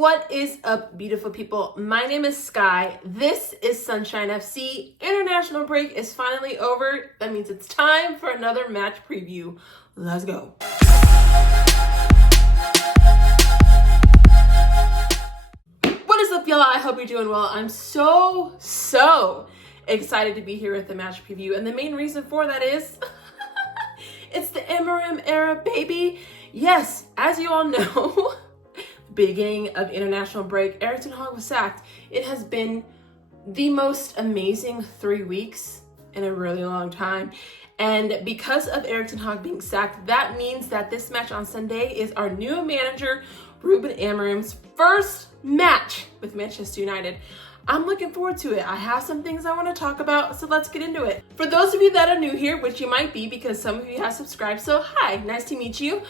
What is up, beautiful people? My name is Sky. This is Sunshine FC. International break is finally over. That means it's time for another match preview. Let's go. What is up, y'all? I hope you're doing well. I'm so excited to be here with the match preview. And the main reason for that is it's the Amorim era, baby. Yes, as you all know, beginning of international break, Erik ten Hag was sacked. It has been the most amazing 3 weeks in a really long time. And because of Erik ten Hag being sacked, that means that this match on Sunday is our new manager, Ruben Amorim's first match with Manchester United. I'm looking forward to it. I have some things I want to talk about, so let's get into it. For those of you that are new here, which you might be because some of you have subscribed, so hi, nice to meet you.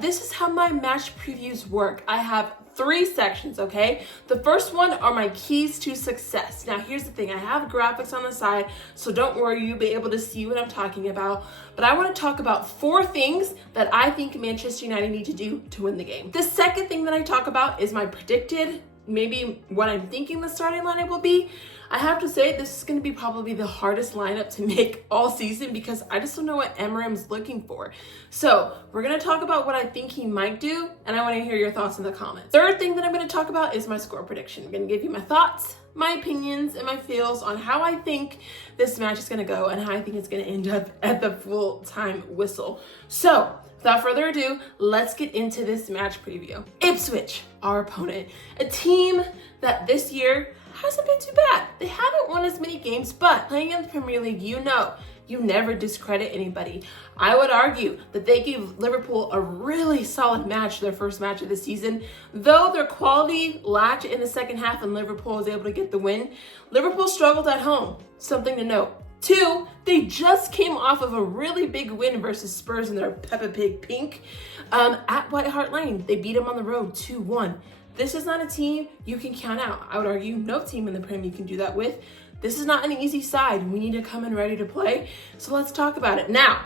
This is how my match previews work. I have 3 sections, okay? The first one are my keys to success. Now, here's the thing. I have graphics on the side, so don't worry, you'll be able to see what I'm talking about. But I want to talk about 4 things that I think Manchester United need to do to win the game. The second thing that I talk about is my predicted, maybe what I'm thinking the starting lineup will be. I have to say this is going to be probably the hardest lineup to make all season because I just don't know what Amorim's looking for. So we're going to talk about what I think he might do, and I want to hear your thoughts in the comments. Third thing that I'm going to talk about is my score prediction. I'm going to give you my thoughts, my opinions, and my feels on how I think this match is going to go and how I think it's going to end up at the full-time whistle. So without further ado, let's get into this match preview. Ipswich, our opponent, a team that this year hasn't been too bad. They haven't won as many games, but playing in the Premier League, you know, you never discredit anybody. I would argue that they gave Liverpool a really solid match, their first match of the season. Though their quality lacked in the second half and Liverpool was able to get the win, Liverpool struggled at home. Something to note. 2, they just came off of a really big win versus Spurs in their Peppa Pig pink at White Hart Lane. They beat them on the road 2-1. This is not a team you can count out. I would argue no team in the Premier you can do that with. This is not an easy side. We need to come in ready to play. So let's talk about it. Now,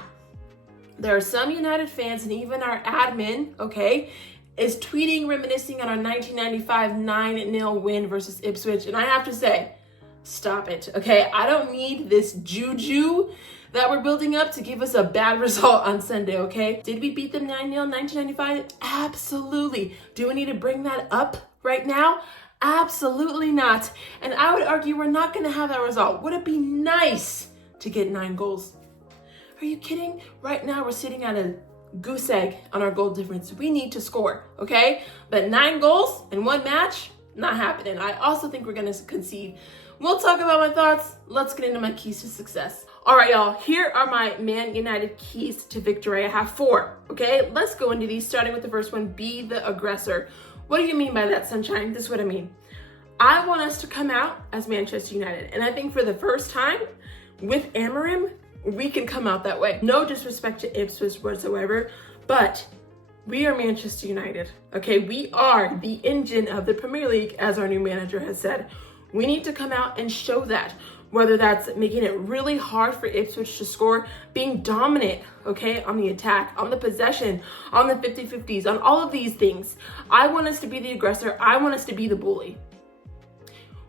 there are some United fans and even our admin, okay, is tweeting, reminiscing on our 1995 9-0 win versus Ipswich. And I have to say, stop it, okay? I don't need this juju that we're building up to give us a bad result on Sunday, okay? Did we beat them 9-0 1995? Absolutely. Do we need to bring that up right now? Absolutely not. And I would argue we're not going to have that result. Would it be nice to get 9 goals? Are you kidding? Right now we're sitting at a goose egg on our goal difference. We need to score, okay? But 9 goals in 1 match, not happening. I also think we're going to concede. We'll talk about my thoughts. Let's get into my keys to success. All right, y'all, here are my Man United keys to victory. I have 4, okay? Let's go into these, starting with the first one, be the aggressor. What do you mean by that, Sunshine? This is what I mean. I want us to come out as Manchester United, and I think for the first time with Amorim, we can come out that way. No disrespect to Ipswich whatsoever, but we are Manchester United, okay? We are the engine of the Premier League, as our new manager has said. We need to come out and show that, whether that's making it really hard for Ipswich to score, being dominant, okay, on the attack, on the possession, on the 50-50s, on all of these things. I want us to be the aggressor. I want us to be the bully.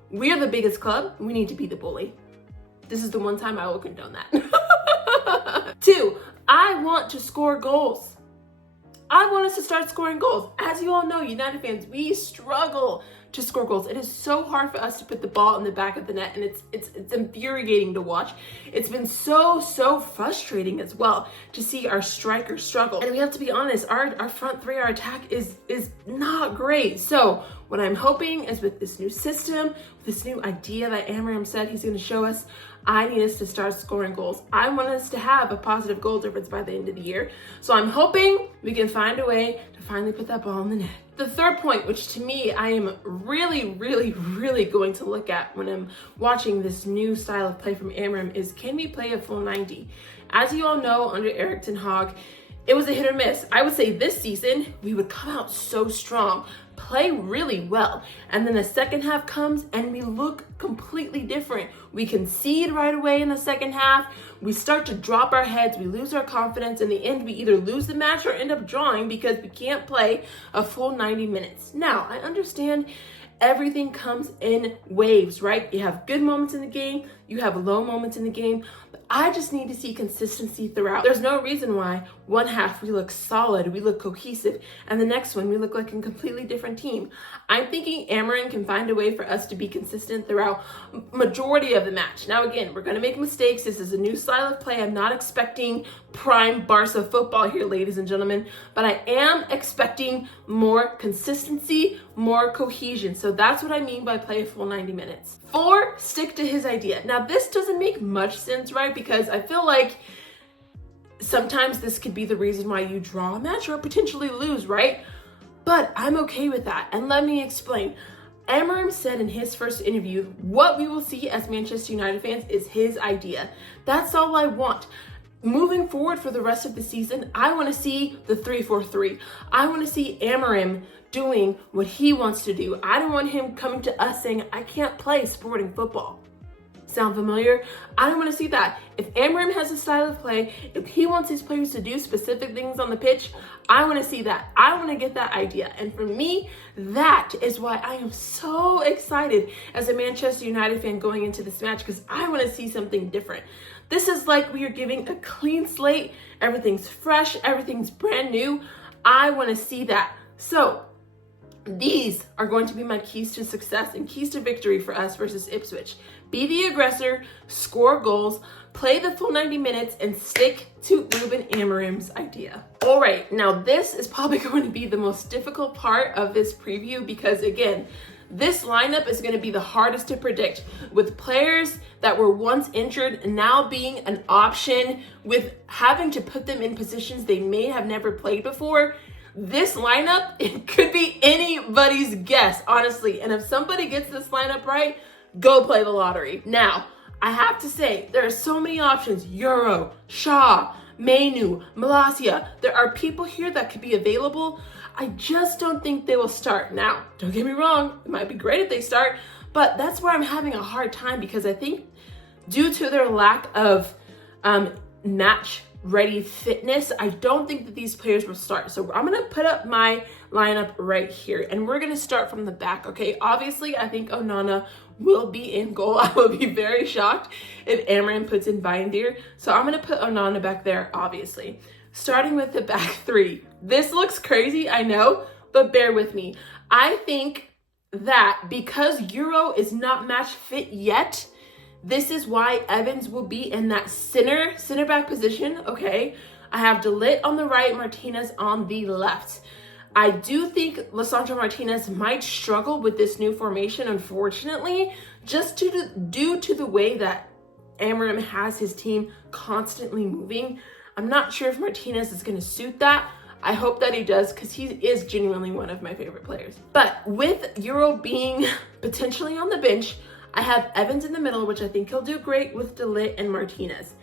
We are the biggest club. We need to be the bully. This is the one time I will condone that. 2, I want to score goals. I want us to start scoring goals. As you all know, United fans, we struggle to score goals. It is so hard for us to put the ball in the back of the net, and it's infuriating to watch. It's been so frustrating as well to see our strikers struggle. And we have to be honest, our front 3, our attack is not great. So what I'm hoping is with this new system, this new idea that Amorim said he's going to show us, I need us to start scoring goals. I want us to have a positive goal difference by the end of the year. So I'm hoping we can find a way to finally put that ball in the net. The third point, which to me, I am really going to look at when I'm watching this new style of play from Amorim is, can we play a full 90? As you all know, under Erik ten Hag, it was a hit or miss. I would say this season, we would come out so strong, play really well. And then the second half comes and we look completely different. We concede right away in the second half. We start to drop our heads. We lose our confidence. In the end, we either lose the match or end up drawing because we can't play a full 90 minutes. Now, I understand everything comes in waves, right? You have good moments in the game, you have low moments in the game, but I just need to see consistency throughout. There's no reason why one half we look solid, we look cohesive, and the next one we look like a completely different team. I'm thinking Amorim can find a way for us to be consistent throughout majority of the match. Now again, we're going to make mistakes. This is a new style of play. I'm not expecting prime Barca football here, ladies and gentlemen, but I am expecting more consistency, more cohesion. So that's what I mean by play a full 90 minutes. 4, stick to his idea. Now this doesn't make much sense, right? Because I feel like sometimes this could be the reason why you draw a match or potentially lose, right? But I'm okay with that. And let me explain. Amorim said in his first interview, what we will see as Manchester United fans is his idea. That's all I want. Moving forward for the rest of the season, I want to see the 3-4-3. I want to see Amorim doing what he wants to do. I don't want him coming to us saying, I can't play sporting football. Sound familiar? I don't want to see that. If Amorim has a style of play, if he wants his players to do specific things on the pitch, I want to see that. I want to get that idea. And for me, that is why I am so excited as a Manchester United fan going into this match, because I want to see something different. This is like we are giving a clean slate. Everything's fresh. Everything's brand new. I want to see that. So these are going to be my keys to success and keys to victory for us versus Ipswich. Be the aggressor, score goals, play the full 90 minutes, and stick to Ruben Amorim's idea. All right, now this is probably going to be the most difficult part of this preview because, again, this lineup is going to be the hardest to predict, with players that were once injured now being an option, with having to put them in positions they may have never played before. This lineup, it could be anybody's guess, honestly. And if somebody gets this lineup right, go play the lottery. Now, I have to say, there are so many options. Euro, Shaw, Mainu, Malacia. There are people here that could be available. I just don't think they will start. Now, don't get me wrong. It might be great if they start, but that's where I'm having a hard time because I think due to their lack of match ready fitness, I don't think that these players will start. So I'm going to put up my lineup right here and we're going to start from the back. Okay. Obviously I think Onana will be in goal. I will be very shocked if Amorim puts in Bindier. So I'm going to put Onana back there, obviously. Starting with the back three. This looks crazy, I know, but bear with me. I think that because Euro is not match fit yet, this is why Evans will be in that center back position, okay? I have De Ligt on the right, Martinez on the left. I do think Lisandro Martinez might struggle with this new formation, unfortunately, just due to the way that Amorim has his team constantly moving. I'm not sure if Martinez is going to suit that. I hope that he does because he is genuinely one of my favorite players. But with Euro being potentially on the bench, I have Evans in the middle, which I think he'll do great with De Ligt and Martinez.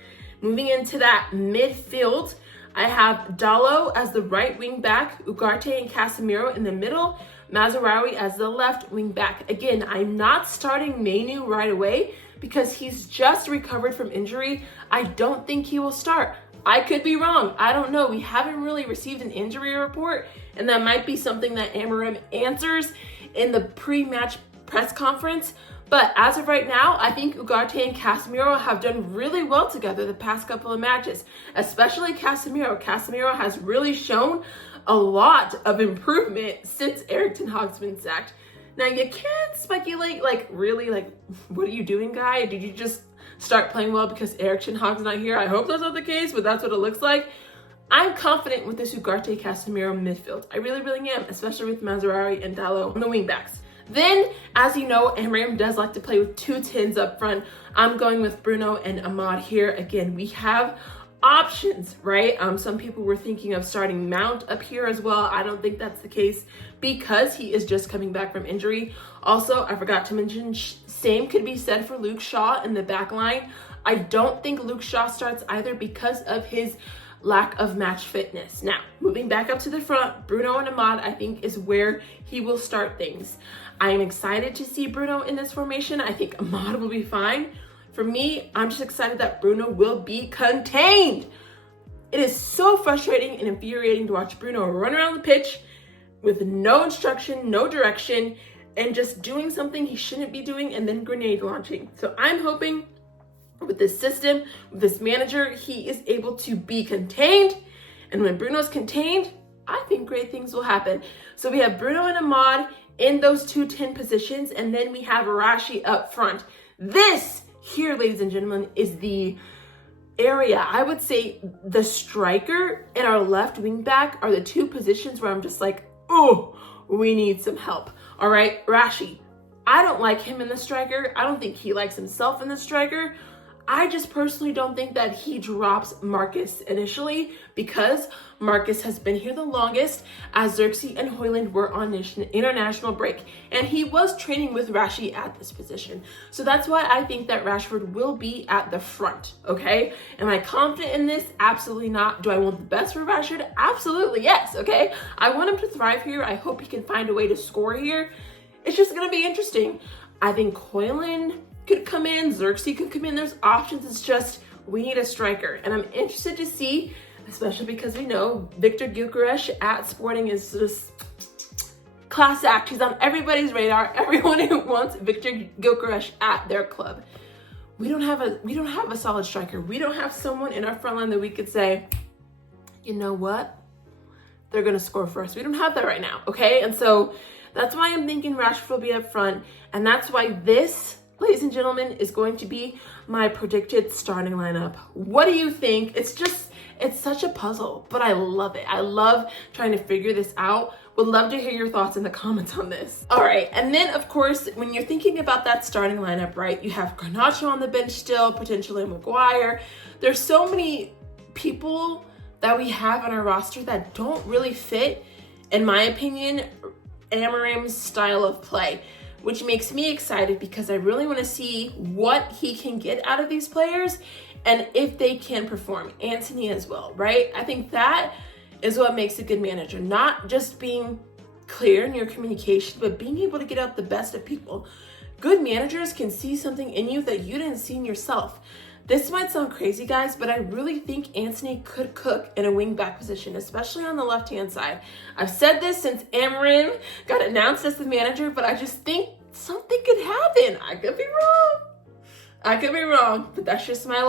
Moving into that midfield, I have Dalot as the right wing back, Ugarte and Casemiro in the middle, Mazraoui as the left wing back. Again, I'm not starting Mainu right away because he's just recovered from injury. I don't think he will start. I could be wrong. I don't know. We haven't really received an injury report, and that might be something that Amorim answers in the pre-match press conference. But as of right now, I think Ugarte and Casemiro have done really well together the past couple of matches, especially Casemiro. Casemiro has really shown a lot of improvement since Erik ten Hag's been sacked. Now, you can't speculate, really, what are you doing, guy? Did you just start playing well because Erik ten Hag's not here? I hope that's not the case, but that's what it looks like. I'm confident with this Ugarte Casemiro midfield. I really, really am, especially with Mazraoui and Dalot on the wingbacks. Then, as you know, Amorim does like to play with 2 10s up front. I'm going with Bruno and Ahmad here. Again, we have options, right? Some people were thinking of starting Mount up here as well. I don't think that's the case because he is just coming back from injury. Also, I forgot to mention, same could be said for Luke Shaw in the back line. I don't think Luke Shaw starts either because of his lack of match fitness. Now, moving back up to the front, Bruno and Ahmad, I think, is where he will start things. I am excited to see Bruno in this formation. I think Ahmad will be fine. For me, I'm just excited that Bruno will be contained. It is so frustrating and infuriating to watch Bruno run around the pitch with no instruction, no direction, and just doing something he shouldn't be doing and then grenade launching. So I'm hoping with this system, with this manager, he is able to be contained. And when Bruno's contained, I think great things will happen. So we have Bruno and Ahmad in those 2-10 positions, and then we have Rashi up front. This here, ladies and gentlemen, is the area. I would say the striker and our left wing back are the two positions where I'm just like, oh, we need some help. All right, Rashi, I don't like him in the striker. I don't think he likes himself in the striker. I just personally don't think that he drops Marcus initially because Marcus has been here the longest as Xerxes and Højlund were on international break. And he was training with Rashi at this position. So that's why I think that Rashford will be at the front, okay? Am I confident in this? Absolutely not. Do I want the best for Rashford? Absolutely, yes, okay? I want him to thrive here. I hope he can find a way to score here. It's just gonna be interesting. I think Højlund could come in, Xerxes could come in. There's options. It's just we need a striker. And I'm interested to see, especially because we know Victor Gyökeres at Sporting is just class act. He's on everybody's radar. Everyone who wants Victor Gyökeres at their club. We don't have a solid striker. We don't have someone in our front line that we could say, you know what? They're gonna score for us. We don't have that right now, okay? And so that's why I'm thinking Rashford will be up front. And that's why this, ladies and gentlemen, is going to be my predicted starting lineup. What do you think? It's such a puzzle, but I love it. I love trying to figure this out. Would love to hear your thoughts in the comments on this. All right, and then of course, when you're thinking about that starting lineup, right, you have Garnacho on the bench still, potentially Maguire. There's so many people that we have on our roster that don't really fit, in my opinion, Amorim's style of play, which makes me excited because I really want to see what he can get out of these players and if they can perform. Antony as well, right? I think that is what makes a good manager, not just being clear in your communication, but being able to get out the best of people. Good managers can see something in you that you didn't see in yourself. This might sound crazy, guys, but I really think Antony could cook in a wing-back position, especially on the left-hand side. I've said this since Amorim got announced as the manager, but I just think something could happen. I could be wrong, but that's just my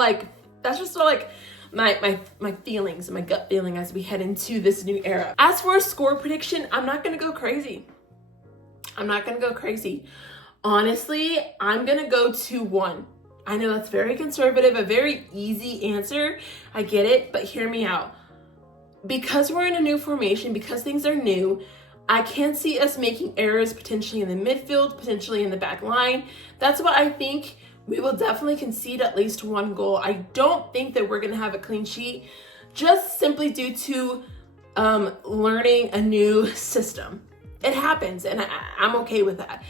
my feelings and my gut feeling as we head into this new era. As for a score prediction, I'm not gonna go crazy. Honestly, I'm gonna go 2-1. I know that's very conservative, a very easy answer. I get it, but hear me out. Because we're in a new formation, because things are new, I can't see us making errors potentially in the midfield, potentially in the back line. That's why I think we will definitely concede at least one goal. I don't think that we're going to have a clean sheet, just simply due to learning a new system. It happens, and I'm okay with that.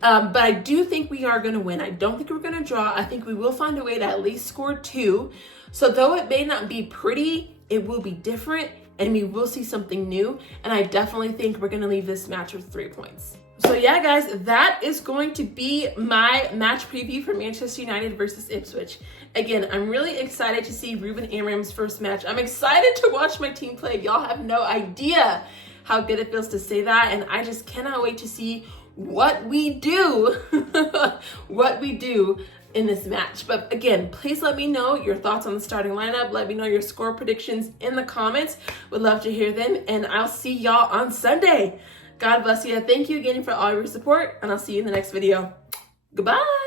But I do think we are going to win. I don't think we're going to draw. I think we will find a way to at least score 2. So though it may not be pretty, it will be different and we will see something new. And I definitely think we're going to leave this match with 3 points. So yeah, guys, that is going to be my match preview for Manchester United versus Ipswich. Again, I'm really excited to see Ruben Amorim's first match. I'm excited to watch my team play. Y'all have no idea how good it feels to say that. And I just cannot wait to see what we do in this match. But again, please let me know your thoughts on the starting lineup. Let me know your score predictions in the comments. Would love to hear them, and I'll see y'all on Sunday. God bless you. Thank you again for all your support, and I'll see you in the next video. Goodbye.